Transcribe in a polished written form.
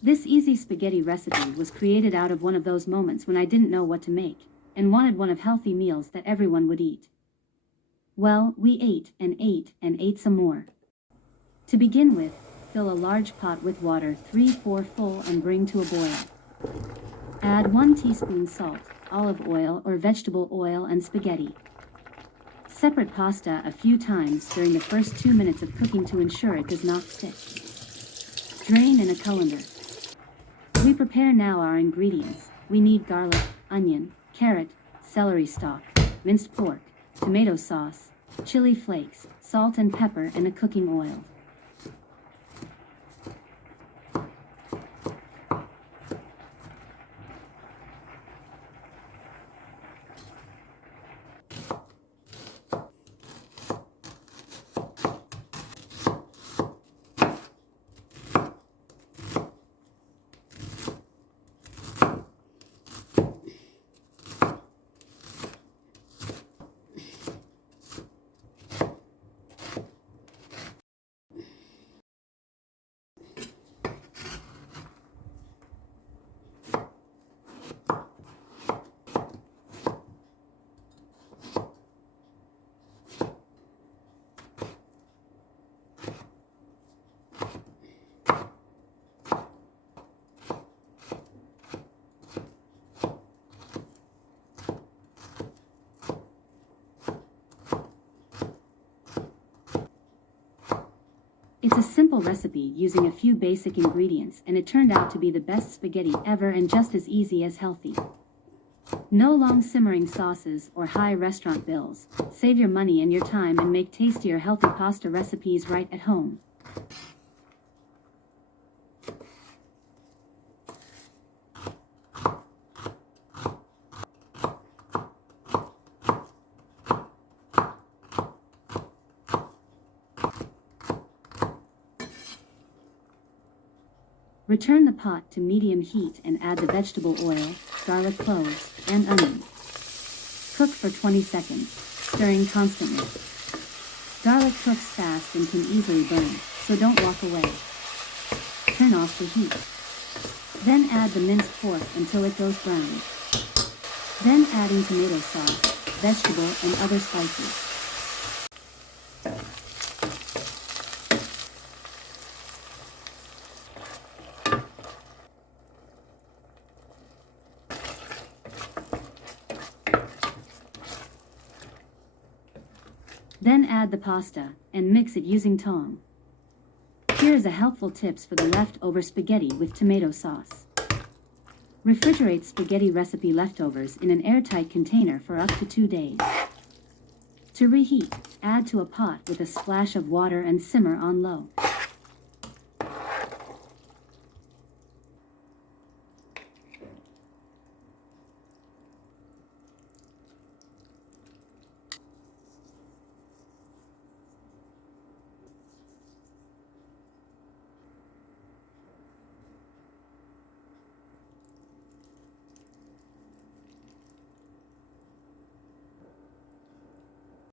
This easy spaghetti recipe was created out of one of those moments when I didn't know what to make, and wanted one of healthy meals that everyone would eat. Well, we ate and ate and ate some more. To begin with, fill a large pot with water 3/4 full and bring to a boil. Add 1 teaspoon salt, olive oil or vegetable oil and spaghetti. Separate pasta a few times during the first 2 minutes of cooking to ensure it does not stick. Drain in a colander. We prepare now our ingredients. We need garlic, onion, carrot, celery stalk, minced pork, tomato sauce, chili flakes, salt and pepper and a cooking oil. It's a simple recipe using a few basic ingredients, and it turned out to be the best spaghetti ever and just as easy as healthy. No long simmering sauces or high restaurant bills. Save your money and your time and make tastier healthy pasta recipes right at home. Return the pot to medium heat and add the vegetable oil, garlic cloves, and onion. Cook for 20 seconds, stirring constantly. Garlic cooks fast and can easily burn, so don't walk away. Turn off the heat. Then add the minced pork until it goes brown. Then adding tomato sauce, vegetable, and other spices. Then add the pasta, and mix it using tongs. Here is a helpful tips for the leftover spaghetti with tomato sauce. Refrigerate spaghetti recipe leftovers in an airtight container for up to 2 days. To reheat, add to a pot with a splash of water and simmer on low.